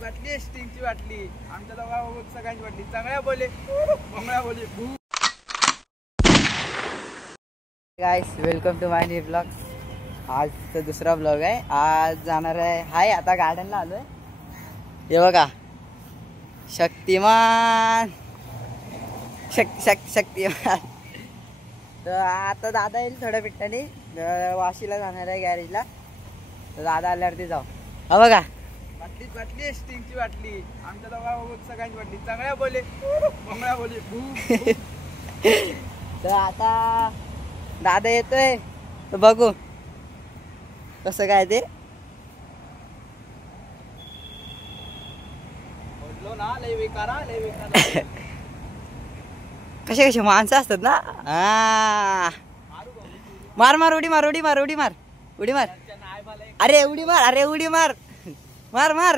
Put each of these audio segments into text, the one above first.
बाटली स्टिंगची बाटली आमच्या दोघांसोबत सगळ्यांची बाटली चांगल्या बोले मंगळा बोले guys welcome to my new blog. आज तो दुसरा ब्लॉग आहे। आज जाणार आहे हाय आता गार्डनला आलोय। हे बघा शक्तिमान शक्तिमान। तर आता दादा येईल थोड्या मिनिटांनी वाशीला जाणार आहे गॅरेजला। तर दादा आल्यावरती जाऊ। हा बघा बाटली स्टिंगची बाटली आमच्या दोघांसोबत सगळ्यांची बाटली चांगल्या बोले मंगळा बोले। तर आता दादा येतोय तर बघू कसं काय ते। कसे कसे माणसं असतात ना। मार मार उडी मार उडी मार उडी मार उडी मार अरे उडी मार अरे उडी मार मार मार।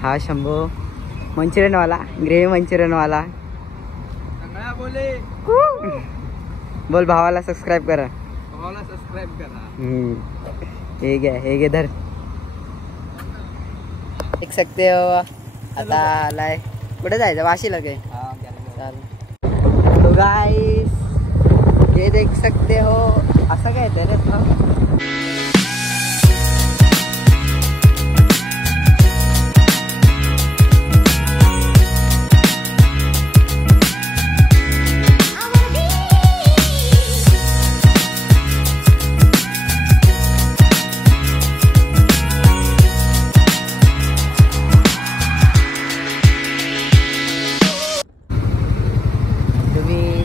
हा शंभू मंचुरियन वाला ग्रेव्ही मंचुरियन वाला बोले बोल भावाला सबस्क्राइब करा भावाला सबस्क्राइब करा। हे घे धर देख सकते हो। आता आलाय कुठे जायचं वाशीला काय तो गाइस ये देख सकते हो असं काय येतं रे।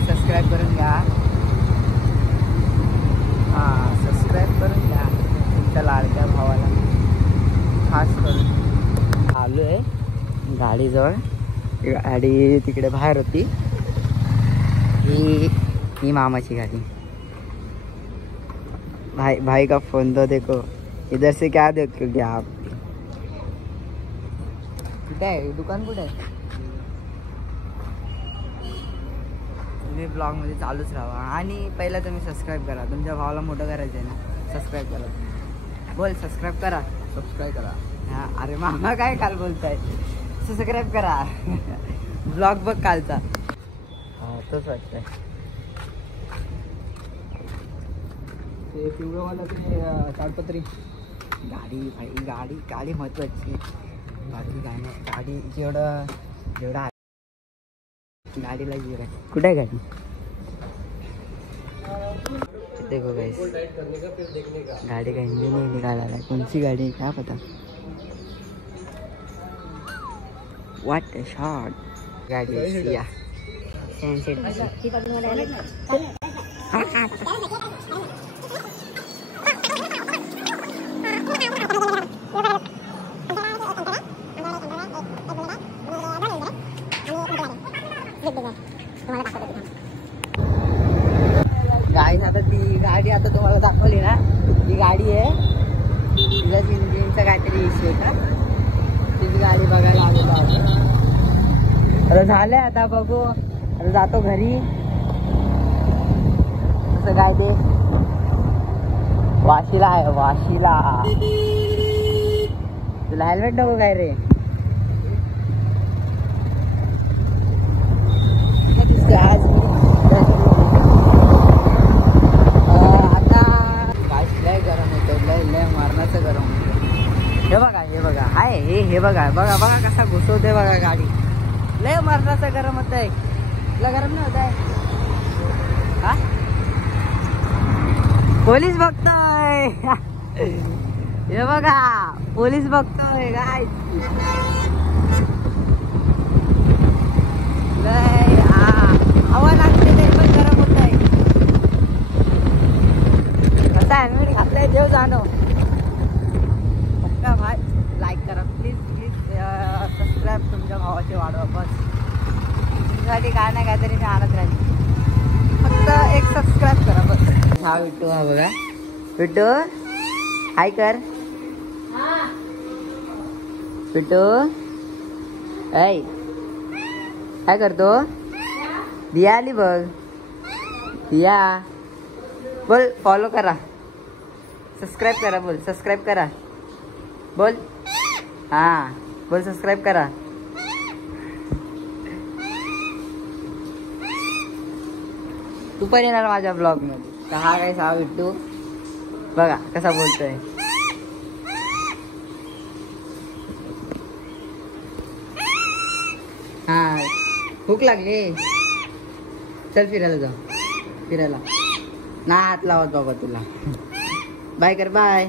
सबस्क्राइब करून घ्या। सबस्क्राइब करून घ्या तुमच्या लाडक्या भावाला खास करून। आलो आहे गाडीजवळ। गाडी तिकडे बाहेर होती। ही मामाची गाडी। भाई का फोन तो देखो इधर से क्या देखोगे आप। कुठे आहे दुकान कुठे आहे। तुम्ही ब्लॉग मध्ये चालूच राहा आणि पहिला तुम्ही सबस्क्राइब करा। तुमच्या भावाला मोठं करायचं आहे ना सबस्क्राइब करा। बोल सबस्क्राइब करा सबस्क्राइब करा। हा अरे मामा काय काल बोलताय सबस्क्राइब करा। ब्लॉग बघ कालचा। हा तोच वाटतंय ते पिवळंवाला ते ताडपत्री गाडी भाई गाडी गाडी महत्वाची। बाकी काय नाही गाडी जेवढा गाडीला गिर आहे। कुठे आहे गाडी देखो गाइस गाड़ी का इंजन नहीं निकाला है। कौन सी गाड़ी है क्या पता। व्हाट ए शॉट गाड़ी सिया गाइस आता ती गाडी आता तुम्हाला दाखवली ना ही गाडी आहे। तिला इंजिनचा काहीतरी इश्यू आहे का तिची गाडी बघायला आलेलो आहोत। तर झालंय आता बघू आता जातो घरी। कसं काय ते वाशीला आहे वाशीला। तुला हेल्मेट नको काय रे आज मारण्याचं गरम होतं। हे बघा हाय हे बघा बघा बघा कसा घुसवते बघा गाडी। लय मारण्याचं गरम होत आहे। तुला गरम नाही होत आहे हा पोलीस बघतोय। हे बघा पोलीस बघतोय गाइस। लय हवा लागते तरी पण गरम होत आहे। कसा हेल्मेट घातलाय देव जाणो। भाई लाईक करा प्लीज प्लीज सबस्क्राईब तुमच्या भावाचे वाढवा बस। तुमच्यासाठी काय नाही काहीतरी मी आणत राहील। फक्त एक सबस्क्राईब करा बस। हा विट्टू हा बघा विट्टू हाय कर विट्टू ऐ काय करतो। दिया आली बघ दिया बोल फॉलो करा सबस्क्राईब करा बोल, सबस्क्राईब करा बोल. हा बोल, सबस्क्राईब करा. तू पण येणार माझ्या ब्लॉग मध्ये. तर हा काय सा विट्टू बघा कसा बोलतोय. हा भूक लागली, चल फिरायला जाऊ. फिरायला ना हात लावत बाबा तुला. बाय कर, बाय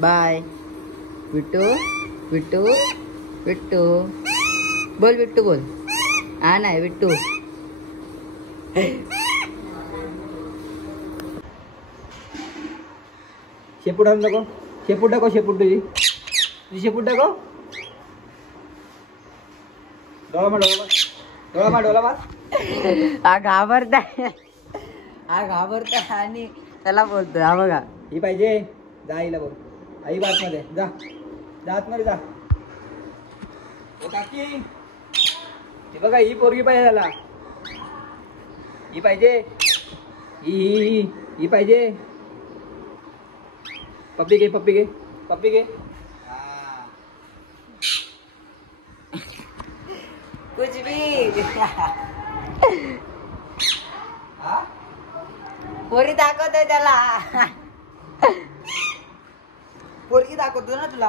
बाय. विट्टू विट्टू विट्टू बोल, विट्टू बोल. हा नाही विट्टू. शेपूट आणू नको. शेपूट टाको, शेपूट तुझी शेपूट टाको. डोळा मार, डोळा मार, डोळा मार, डोळा मार. हा घाबरताय, हा घाबरताय आणि त्याला बोलतोय. हा बघा, ही पाहिजे. जा आईला बोल. आई बात मध्ये जा, जा आतमध्ये जा. ओ काकी, हे बघा ही पोरगी पाहिजे त्याला. ही पाहिजे, ही पाहिजे. पप्पी घे, पप्पी घे, पप्पी घे. कुछ भी. पोरी दाखवतोय त्याला. पोरगी दाखवतो ना तुला.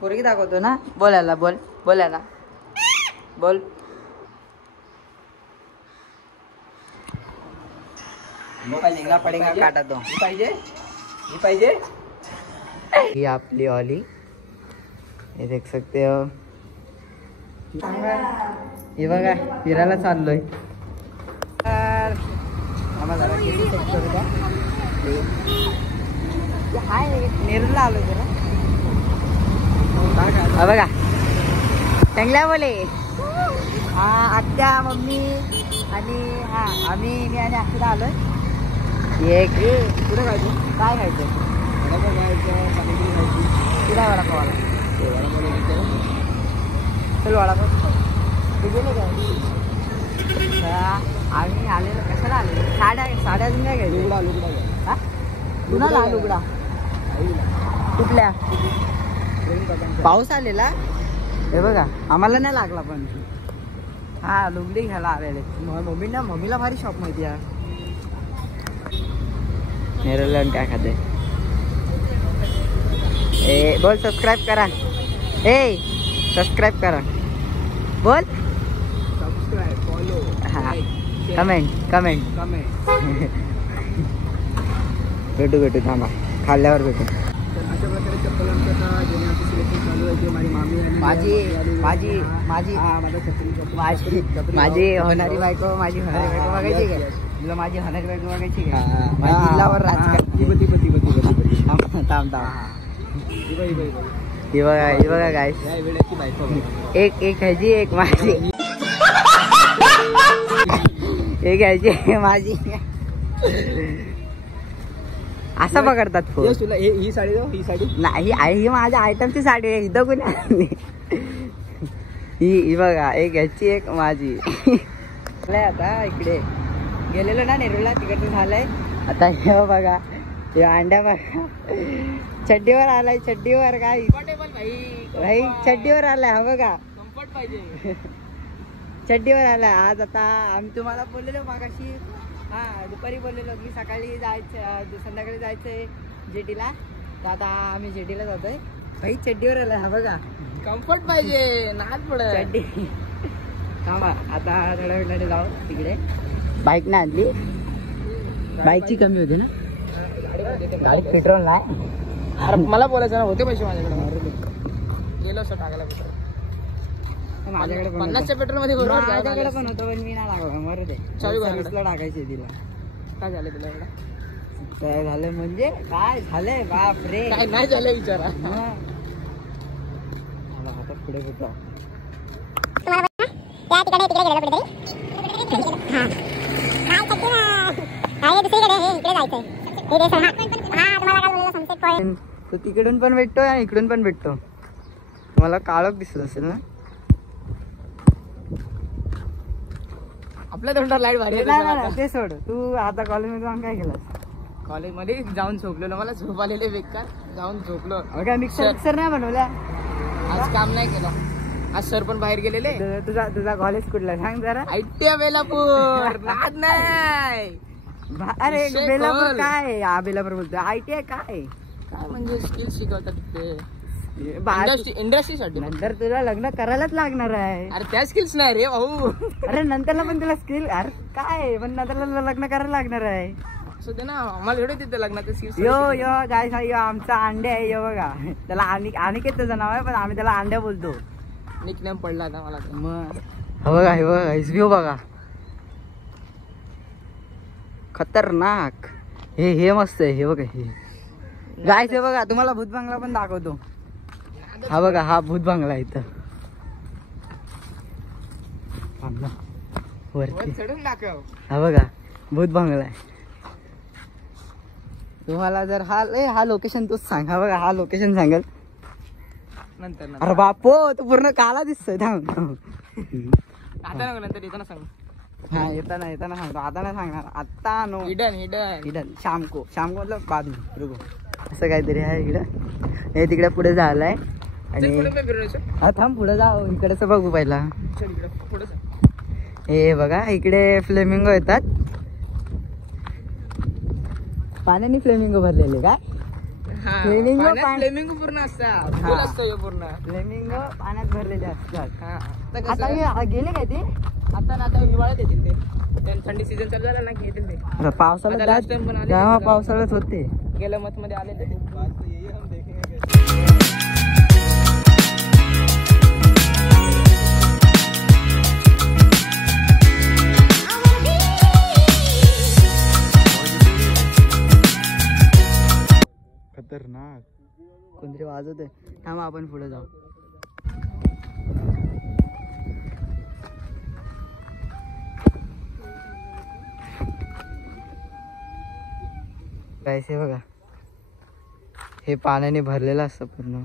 पोरगी दाखवतो ना. बोलायला बोल, बोलायला बोल. देखना पडेगा काटा तो. ही पाहिजे, ही पाहिजे. ही आपली ऑली, हे देख सकते हो. हे बघा फिरायला चाललोय. नेरूला आलोय जरा. बघा चांगल्या बोले. हा आत्या, मम्मी आणि हा मी आणि अक्षरा आलोय. एक कुठं खायचं, काय खायचं? वडापाव खायचं, पाणीपुरी खायची. कुठं आहे वडापाव आला? चल वडापाव तू गेले काय? आम्ही आलेलो कशाला आलेलो? साड्या अजून काय घ्यायचं? लुगडा लुगडा. हा कुणाला लुगडा? कुठल्या? पाऊस आलेला हे बघा, आम्हाला नाही लागला पण. हा लुगडी घ्यायला आलेले. मम्मीला भारी शॉप माहिती आहे. नेरल काय खाते. ए बोल, सबस्क्राईब करा. ए सबस्क्राईब करा बोल. सबस्क्राईब, फॉलो, हा कमेंट कमेंट कमेंट. भेटू थांबा, खाल्ल्यावर भेटू. अशा प्रकारे चप्पलांचं घेण्याचं सिलेक्शन चालू आहे. माझी होणारी बायको बघायची का तुला? माझी होणारी बायको बघायची का? जिल्ह्यावर राजकारण. थांब ही बघा गाय. एक ह्याची, एक माझी. एक ह्याची, माझी. असं पकडतात तुला. ही साडी ही साडी नाही, ही माझ्या आयटमची साडी आहे. इथं कोणी ही बघा, एक ह्याची, एक माझी. आता इकडे गेलेलो ना नेरूळला, तिकडचं झालंय. आता हे बघा, हे अंड्या बघा. चड्डीवर आलाय, चड्डीवर. काय भाई चड्डीवर आलाय. हा बघा, कम्फर्ट पाहिजे. चड्डीवर आलाय आज. आता आम्ही तुम्हाला बोललेलो मागाशी, हा दुपारी बोललेलो की सकाळी जायचं, संध्याकाळी जायचंय जेटीला. तर आता आम्ही जेटीला जातोय. भाई चड्डीवर आलाय. हा बघा, कम्फर्ट पाहिजे. नाच पडत चड्डी. थांबा आता थोड्या वेळाने जाऊ तिकडे. बाईक नाही आणली, बाईकची कमी होती ना. गाडीत पेट्रोल नाही. अरे मला बोलायचं ना, होते पैसे माझ्याकडे. गेलो असं टाकायला पेट्रोल. माझ्याकडे 50च्या पेट्रोल मध्ये माझ्याकडे पण होतं, पण मी नाही लागलो. मरू दे, 40 टाकायची तिला. काय झालं तुला एवढं? काय झालं म्हणजे काय झालंय? बाप रे, काय नाही झालं विचारा. आता पुढे कुठं तिकडून पण भेटतो आणि इकडून पण भेटतो. मला काळोख दिसत असेल ना. आपल्या तोंडावर लाईट भारी. ते सोड, तू आता कॉलेज मध्ये जाऊन काय केलं? कॉलेजमध्ये जाऊन झोपलेलो, मला झोप आलेले बेकार, जाऊन झोपलो. काय मिक्सर नाही बनवल्या आज काम नाही केलं, आज सर पण बाहेर गेलेले. तुझा कॉलेज कुठला सांग जरा. आयटीआय बेलापूर. नाद नाही. अरे बेलापूर काय? हा बेलापूर बोलतो. ITI काय म्हणजे स्किल शिकवतात ते इंडस्ट्रीसाठी. नंतर तुला लग्न करायलाच लागणार आहे. अरे त्या स्किल्स नाही रे भाऊ. अरे नंतरला पण तुला स्किल. अरे काय पण नंतरला लग्न करायला लागणार आहे. असं ते ना आम्हाला एवढे तिथे लग्नाचं स्किल्स. यो गाय यो आमचा अंडे आहे. यो बघा त्याला अनिकेत त्याचं नाव आहे, पण आम्ही त्याला अंड्या बोलतो. निकनेम पडला आता मला. मग बघा हे बघा व्ह्यू बघा खतरनाक. हे मस्त आहे. हे बघा हे गायस. हे बघा तुम्हाला भूत बंगला पण दाखवतो. हा बघा हा भूत बंगला इथं वरती चढून दाखव. हा बघा भूत बंगला आहे. तुम्हाला जर हा लोकेशन तूच सांग. हा बघा हा लोकेशन सांगेल नंतर. अरे बापो तू पूर्ण काला दिसतोय. थांब आता नको, नंतर येताना सांग. हा येताना सांगतो. आता नाही सांगणार. आता नो. हिडन शामको मतलब बाद में रुको. असं काहीतरी आहे इकडं. हे तिकडे पुढे झालंय आणि हा थांब पुढे जाऊ. इकडेच बघू पहिला. हे बघा इकडे फ्लेमिंगो येतात. पाण्याने फ्लेमिंगो भरलेले काय? फ्लेमिंगो पूर्ण असतात. फ्लेमिंगो पाण्यात भरलेले असतात. आता गेले काय ते? आता हिवाळ्यात येतील ते. थंडी सीझन चालू झाला ना येतील ते. पावसाळ्यात पावसाळ्यात होते. गेल्या मत मध्ये आले ते. खतरनाक कोणतरी वाजवत आहे. थांबा आपण पुढे जाऊ. काय बघा हे पाण्याने भरलेलं असतं पूर्ण.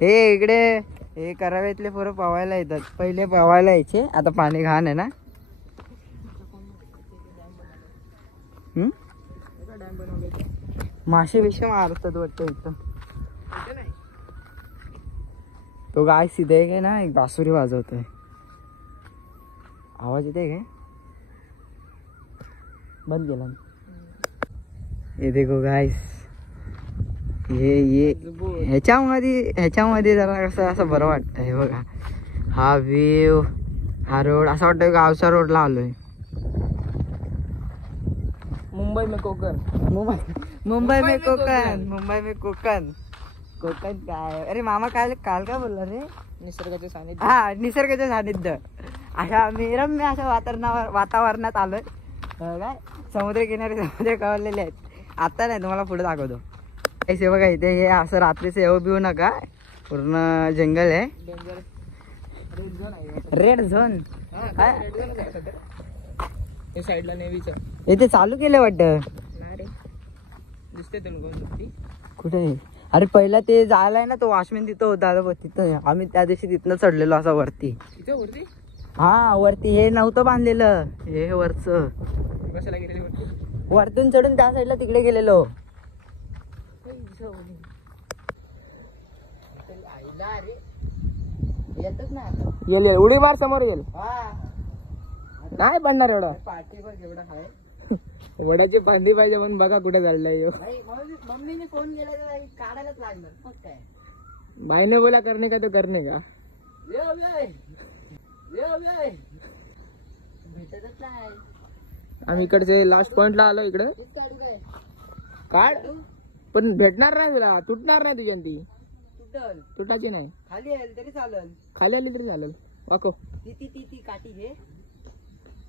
हे इकडे हे कराव्यातले पोरं पवायला येतात. पहिले पवायला यायचे, आता पाणी घाण आहे ना. मासे बिशे मारतात वाटतं इथं. तो गाय सीधे आहे ना, एक बासुरी वाजवतोय. आवाज येते काय? बंद केला. हे देखो गाइस. हे ह्याच्यामध्ये जरा कसं असं बरं वाटतं. हे बघा हा व्ह्यू, हा रोड असं वाटतं गावचा रोडला आलोय. मुंबई में कोकण. कोकण काय? अरे मामा काल काय बोलला रे? निसर्गाचे सानिध्य. हा निसर्गाचे सानिध्य. अशा निरम्य अशा वातावरणात आलोय. काय समुद्र किनारे कवरलेले आहेत. आता नाही तुम्हाला पुढे दाखवतो. ऐसे बघा इथे हे असं रात्रीचं येऊ बिऊ नका. पूर्ण जंगल आहे. रेड झोन साईडला नेव्हीचं. इथे चालू केलं वाटतं. दिसते तुम्ही कुठे? अरे पहिला ते जायला आहे ना, तो वॉचमॅन तिथं होता. तिथं आम्ही त्या दिवशी तिथनं चढलेलो असं वरती. हा वरती हे नव्हतं बांधलेलं. हे वरचं कशाला गेलेले वरतून चढून त्या साईडला तिकडे गेलेलो. येतच नाही. उडी मार समोर येईल. नाही पडणार एवढं. पाठी बघ एवढा आहे. वड्याची बांधी पाहिजे म्हणून बघा कुठे चाललाय. मम्मीने फोन केला काढायलाच लागणार. मग काय भाईने बोला करणे का तो करणे का. भेटतच नाही. आम्ही इकडचे लास्ट पॉइंटला आलो. इकडे काढ पण भेटणार नाही तुला. तुटणार नाही तुझ्या. ती तुटायची नाही. खाली आली तरी चालेल. खाली आली तरी चालेल. वाकव. ती काठी घे.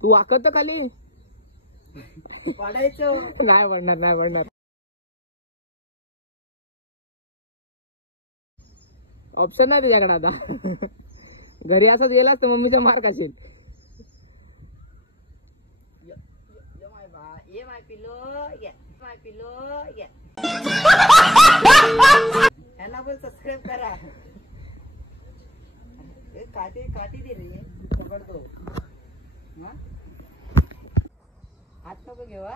तू वाकत तर खाली पडायचं नाही पडणार. ऑप्शन नाही तुझ्याकडे आता. घरी असंच गेलास तर मम्मीचा मार खाशील. ह्याला पण सबस्क्राईब करा. काठी दे रे. पकडतो. हात नको घेवा.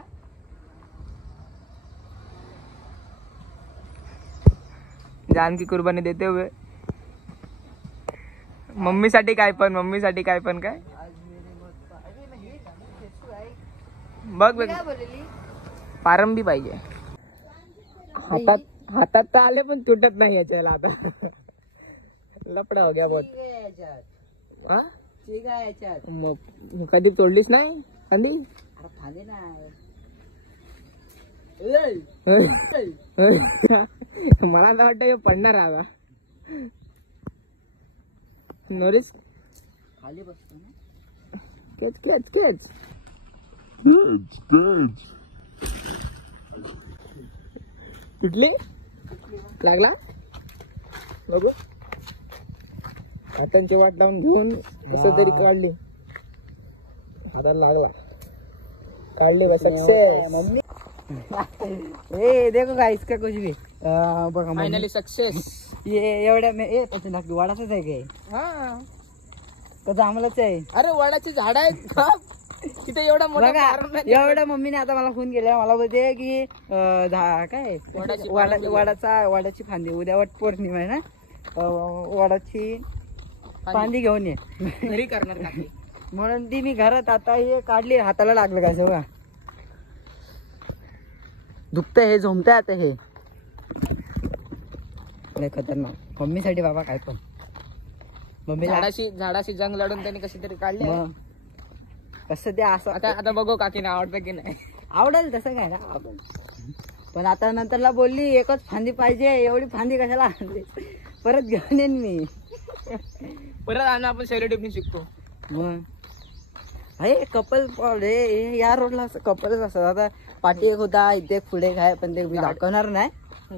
जान की कुर्बानी देते हुए मम्मीसाठी काय पण काय बघ बघ. काय बोललेली? पारंबी पाहिजे. हातात तर आले पण तुटत नाही याच्याला आता. लपडा हो गया बहुत. हा? मग कधी तोडलीस नाही फांदी? फांदी नाही. मला तर वाटतं हे पडणार आहे आता. नोरीस खाली बसतो ना. केच तुटली लागला बघू. हातांची वाट लावून घेऊन कसं तरी काढली. हाताला लागला. काढली बा. सक्सेस. ए देखो का इसका कुछ भी बघा फायनली सक्सेस. ये एवढ्या नक्की वाडाचाच आहे काय? हा तो जांभळाच आहे. अरे वडाची झाड आहेत का तिथे? एवढा मोठा बघा कारण नाही. एवढ्या मम्मीने आता मला फोन केला. मला बोलते की काय वडाची फांदी. उद्या वट पौर्णिमा आहे ना. वडाची फांदी घेऊन ये. घरी करणार काकी. म्हणून ती मी घरात आता हे काढली. हाताला लागलं काय सगळं. दुखतंय हे. झोमतंय आता हे. लय खतरनाक. मम्मीसाठी बाबा काय पण. मम्मी झाडाशी जंग लढून त्यांनी कशी तरी काढली. कसं ते असं आता बघू काकीने आवडतं की नाही. आवडेल तसं काय ना आपण. पण आता नंतरला बोलली एकच फांदी पाहिजे. एवढी फांदी कशाला आणली? परत घेऊन येईन मी. परत आणा आपण सेलोटेपनी शिकतो. मग हे कपल हे या रोडला असं कपलच असतात. आता पाठी एक होता इथे पुढे एक आहे पण ते मी दाखवणार नाही.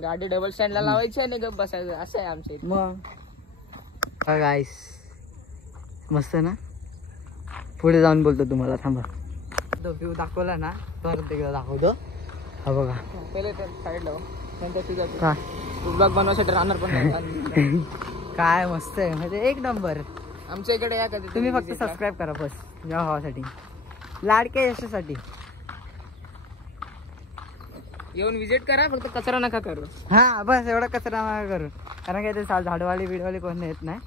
गाडी डबल स्टँडला लावायची आणि गप बसायचं असं आहे आमच्या इथे. मग गाईस मस्त ना. पुढे जाऊन बोलतो तुम्हाला. थांबा तो व्ह्यू दाखवला ना परत एकदा दाखवतो. हा बघा पहिले तर साईड लाव नंतर तुझा का ब्लॉग बनवायसाठी राहणार पण नाही. काय मस्त आहे म्हणजे एक नंबर. आमच्या इकडे या कधी तुम्ही फक्त सबस्क्राईब करा बस. या भावासाठी लाडके यशासाठी येऊन विजिट करा. फक्त कचरा नका करू. हा बस एवढा कचरा नका करू. कारण काय ते झाडवाली बिडवाली कोण येत नाही.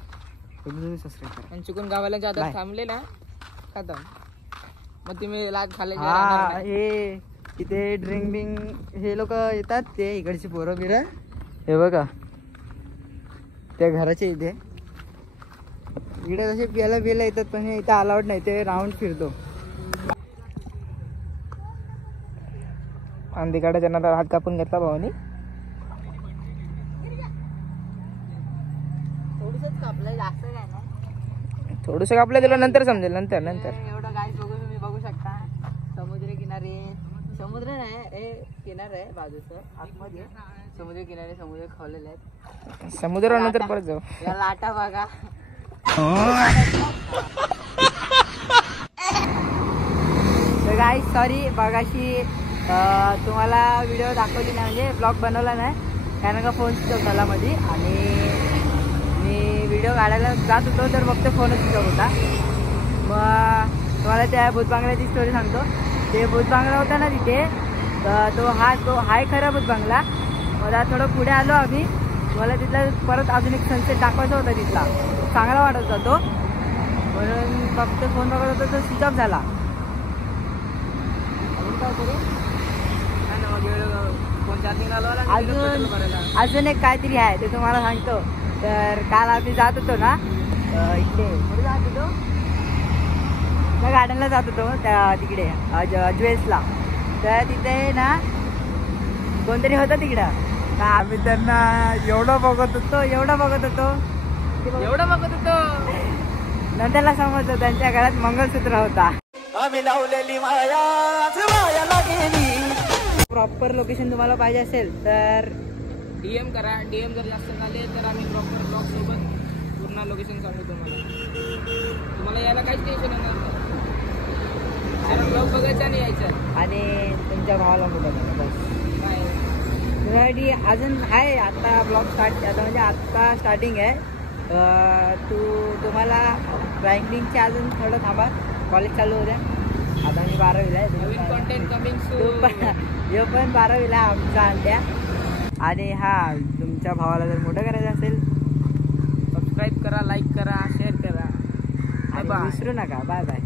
तुम्ही सबस्क्राईब करा. आणि चुकून गावाल्यांच्या हातात थांबले ना खतम. मग तुम्ही लाग खाले. हा हे इथे ड्रिंक बिंग हे लोक येतात. ते इकडची पोरं बिरं हे बघा त्या घराच्या इथे इकडे तसे प्यायला येतात पण इथं अलाउड नाही. ते राऊंड फिरतो. फांदी काढायच्या नंतर हात कापून घेतला भावानी. थोडंसंच कापलंय जास्त काय ना. थोडस कापलं तुला नंतर समजेल. नंतर एवढं गाय बघून तुम्ही बघू शकता. समुद्र किनारे. समुद्र नाही हे किनार आहे बाजूचं आतमध्ये. समुद्र किनारे समुद्र खवलेले आहेत. समुद्र नंतर परत जाऊ. या लाटा बघा. गाईस सॉरी बघाशी तुम्हाला व्हिडिओ दाखवली नाही म्हणजे ब्लॉग बनवला नाही कारण का फोन स्विच ऑफ झाला मध्ये. आणि मी व्हिडिओ काढायला जात होतो तर फक्त फोनच स्विच ऑफ होता. मग तुम्हाला त्या भूतबांगल्याची स्टोरी सांगतो. ते भूतबांगला होता ना तिथे तो हाय खरा भूतबांगला. मला थोडं पुढे आलो आम्ही. मला तिथला परत अजून एक सनसेट दाखवायचा होता. तिथला चांगला वाटत होता तो. म्हणून फक्त फोन बघत होता तो स्विच ऑफ झाला. अजून एक काहीतरी आहे ते तुम्हाला सांगतो. तर काल आम्ही जात होतो ना इकडे कुठे जात होतो त्या गार्डनला जात होतो त्या तिकडे ज्वेल्सला. तर तिथे ना कोणतरी होतं तिकडं. आम्ही त्यांना एवढं बघत होतो. नंतरला समजलं त्यांच्या घरात मंगळसूत्र होता. आम्ही लावलेली माया गेली. प्रॉपर लोकेशन तुम्हाला पाहिजे असेल तर DM करा. DM जर जास्त झाले तर आम्ही प्रॉपर ब्लॉग सोबत पूर्ण लोकेशन सांगू तुम्हाला यायला काहीच टेन्शन येणार नाही. ब्लॉग बघायचा आणि यायचं. आणि तुमच्या भावाला कुठं बस काय तुझ्यासाठी अजून आहे. आता ब्लॉग स्टार्ट आता म्हणजे आत्ता स्टार्टिंग आहे. तुम्हाला ग्राइंडिंगचे अजून थोडं थांबा. कॉलेज चालू होत्या आता मी 12वीला आहे. नवीन कॉन्टेंट कमिंग यो पण 12वीला आमचा अंड्या. आणि हा तुमच्या भावाला जर मोठं करायचं असेल सबस्क्राईब करा, लाईक करा, शेअर करा. आणि विसरू नका. Bye bye.